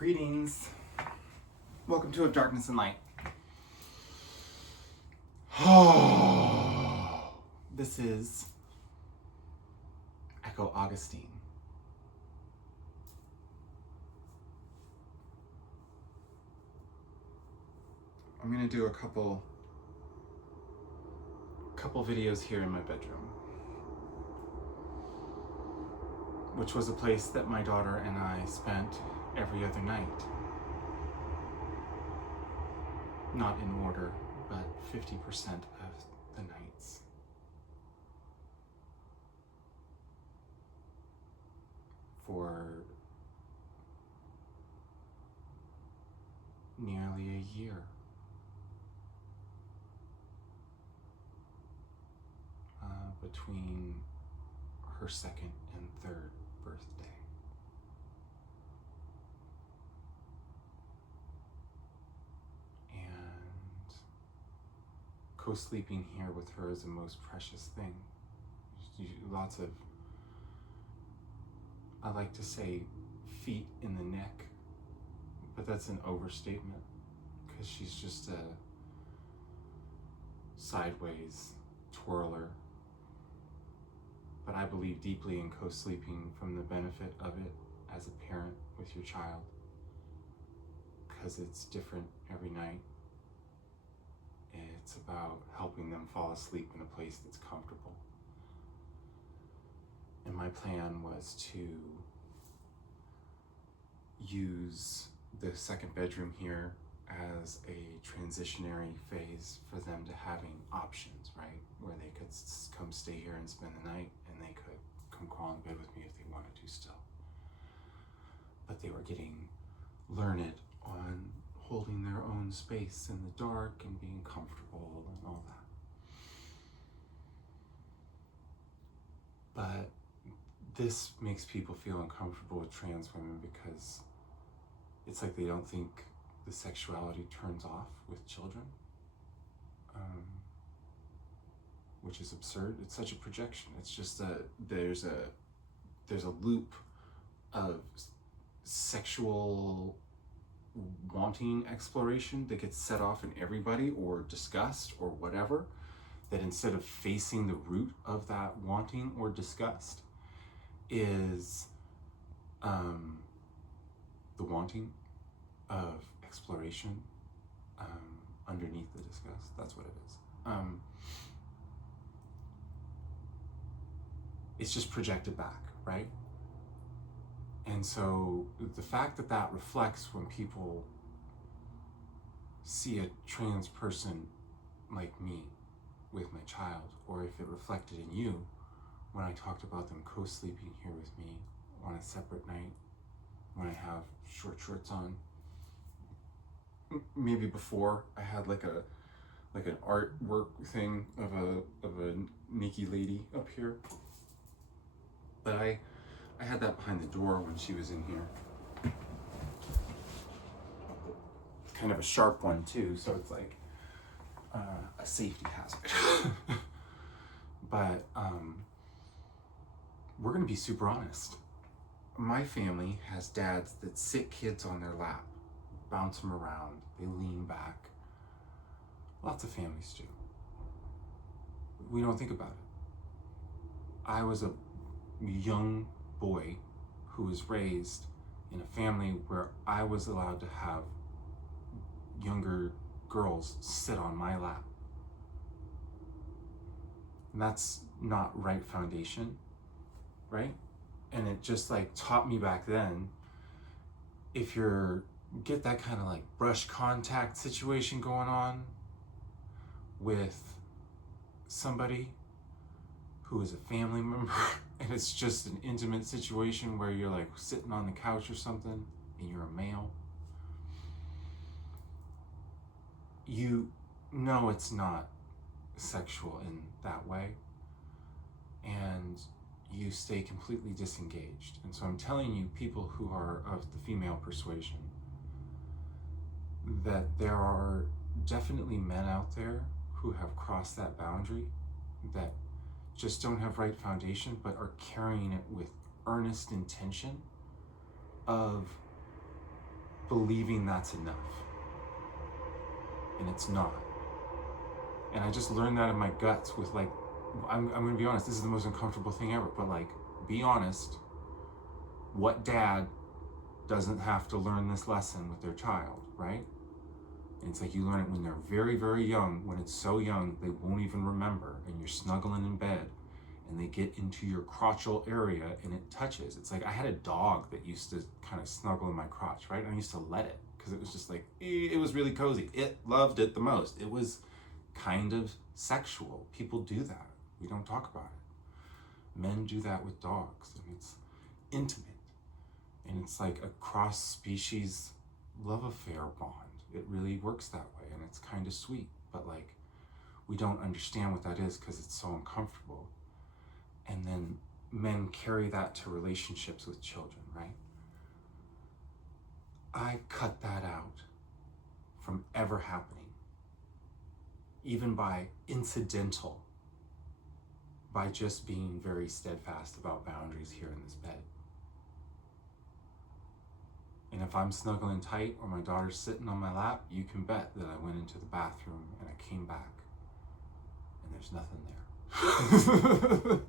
Greetings. Welcome to Of Darkness and Light. This is Echo Augustine. I'm gonna do a couple videos here in my bedroom, which was a place that my daughter and I spent every other night. Not in order, but 50% of the nights. For nearly a year. Between her second and third birthday. And co-sleeping here with her is the most precious thing. Lots of, I like to say, feet in the neck, but that's an overstatement because she's just a sideways twirler. But I believe deeply in co-sleeping from the benefit of it as a parent with your child, because it's different every night. It's about helping them fall asleep in a place that's comfortable. And my plan was to use the second bedroom here as a transitionary phase for them to having options, right? Where they could come stay here and spend the night, and they could come crawl in bed with me if they wanted to still. But they were getting learned on holding their own space in the dark and being comfortable and all that. But this makes people feel uncomfortable with trans women because it's like they don't think the sexuality turns off with children, which is absurd. It's such a projection. It's just that there's a loop of sexual wanting exploration that gets set off in everybody, or disgust or whatever, that instead of facing the root of that wanting or disgust is the wanting of exploration underneath the disgust. That's what it is. It's just projected back, right? And so the fact that that reflects when people see a trans person like me with my child, or if it reflected in you when I talked about them co-sleeping here with me on a separate night when I have short shorts on. Maybe before I had like an artwork thing of a naked lady up here, but I had that behind the door when she was in here. Kind of a sharp one too, so it's like a safety hazard. But we're gonna be super honest. My family has dads that sit kids on their lap, bounce them around, they lean back. Lots of families do. We don't think about it. I was a young boy who was raised in a family where I was allowed to have younger girls sit on my lap. And that's not right foundation, right? And it just like taught me back then, if you're get that kind of like brush contact situation going on with somebody who is a family member, and it's just an intimate situation where you're like sitting on the couch or something and you're a male, you know it's not sexual in that way, and you stay completely disengaged. And so I'm telling you, people who are of the female persuasion, that there are definitely men out there who have crossed that boundary, that just don't have right foundation, but are carrying it with earnest intention of believing that's enough. And it's not. And I just learned that in my guts with like, I'm gonna be honest, this is the most uncomfortable thing ever, but like, be honest, what dad doesn't have to learn this lesson with their child, right? And it's like you learn it when they're very, very young, when it's so young, they won't even remember, and you're snuggling in bed, and they get into your crotchal area, and it touches. It's like, I had a dog that used to kind of snuggle in my crotch, right? And I used to let it, because it was just like, it was really cozy. It loved it the most. It was kind of sexual. People do that. We don't talk about it. Men do that with dogs, and it's intimate. And it's like a cross-species love affair bond. It really works that way, and it's kind of sweet. But like, we don't understand what that is because it's so uncomfortable. And then men carry that to relationships with children, right? I cut that out from ever happening, even by incidental, by just being very steadfast about boundaries here in this bed. And if I'm snuggling tight or my daughter's sitting on my lap, you can bet that I went into the bathroom and I came back and there's nothing there.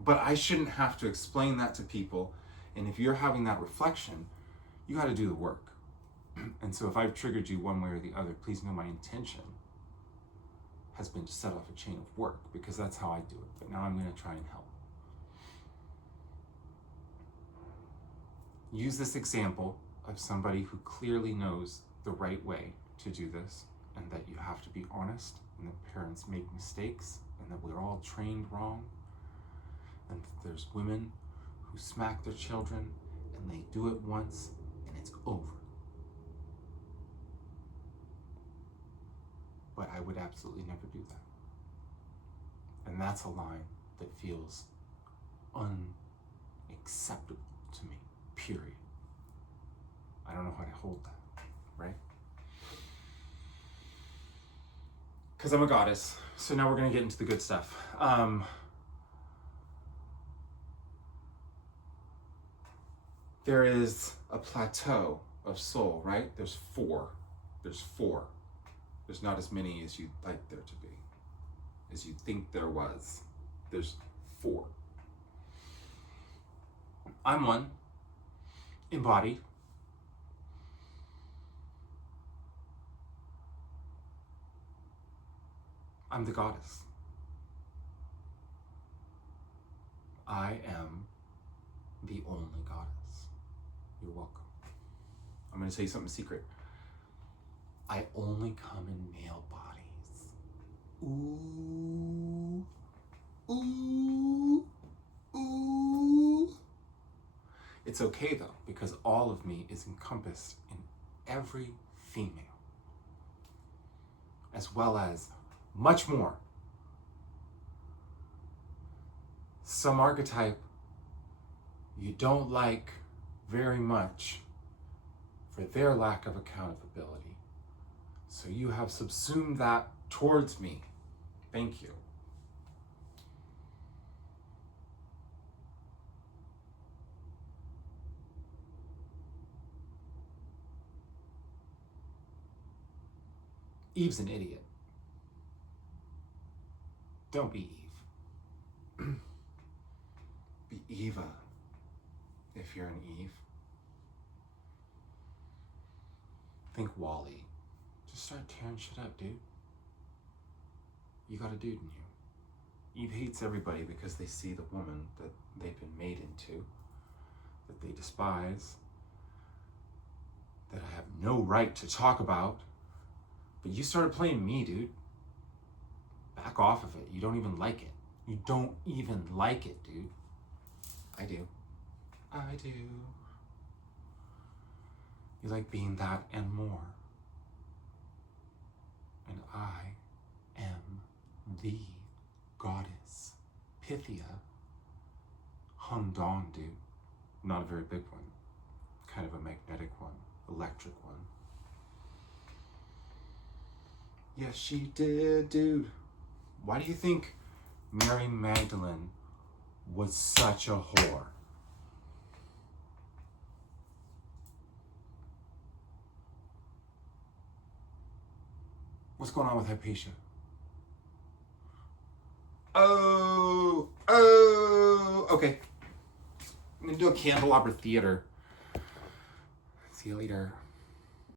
But I shouldn't have to explain that to people. And if you're having that reflection, you got to do the work. And so if I've triggered you one way or the other, please know my intention has been to set off a chain of work, because that's how I do it. But now I'm going to try and help. Use this example of somebody who clearly knows the right way to do this, and that you have to be honest, and that parents make mistakes, and that we're all trained wrong, and that there's women who smack their children, and they do it once, and it's over. But I would absolutely never do that. And that's a line that feels unacceptable to me, period. I don't know how to hold that, right? Because I'm a goddess. So now we're going to get into the good stuff. There is a plateau of soul, right? There's four. There's not as many as you'd like there to be, as you'd think there was. There's 4. I'm one, embodied. I'm the goddess. I am the only goddess. You're welcome. I'm going to tell you something secret. I only come in male bodies. Ooh. Ooh. Ooh. It's okay though, because all of me is encompassed in every female, as well as much more. Some archetype you don't like very much for their lack of accountability. So you have subsumed that towards me. Thank you. Eve's an idiot. Don't be Eve. Be Eva, if you're an Eve. Think Wall-E. Just start tearing shit up, dude. You got a dude in you. Eve hates everybody because they see the woman that they've been made into, that they despise, that I have no right to talk about. But you started playing me, dude. Back off of it. You don't even like it. You don't even like it, dude. I do. I do. You like being that and more. And I am the goddess. Pythia. Hummed on, dude. Not a very big one. Kind of a magnetic one. Electric one. Yes, she did, dude. Why do you think Mary Magdalene was such a whore? What's going on with Hypatia? Okay. I'm gonna do a candelabra theater. See you later.